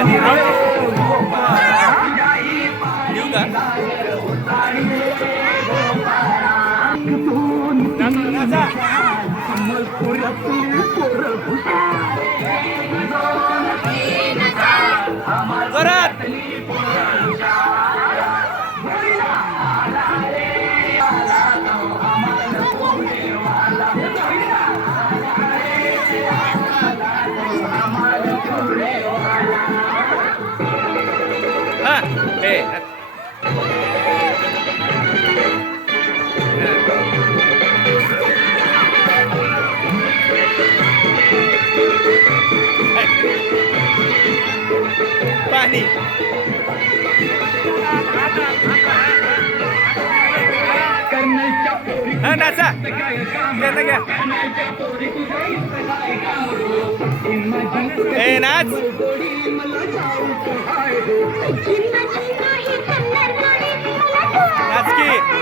पाणी रे येऊ का नाचा जोरात हा हे पाणी हा नाचा त्यांना घ्या ए नाच नाच की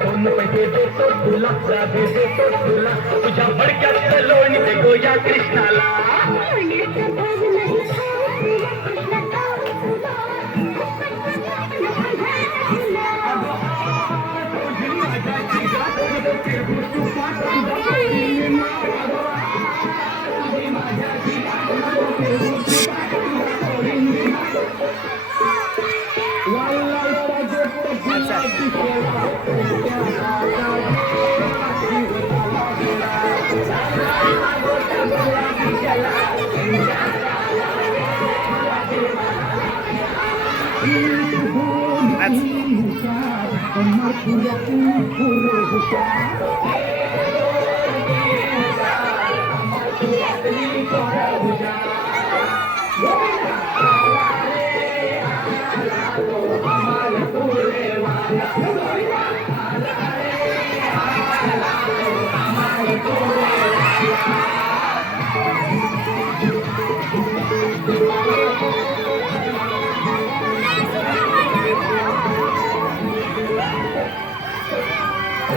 दोन पैसे देतो तुला तुझ्या भडक्यात लोणी दे गोया कृष्णाला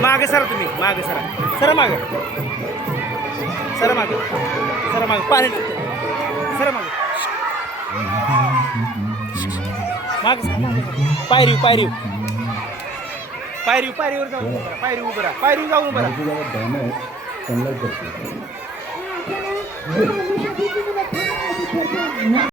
मागे सरा तुम्ही मागे सरा सरा मागे सरा मागे सरा मागे पाणी सरा मागे मागे पायरी पायरी पायरी पायरीवर जाऊ पायरी उभं राहा पायरी जाऊ उभं राहा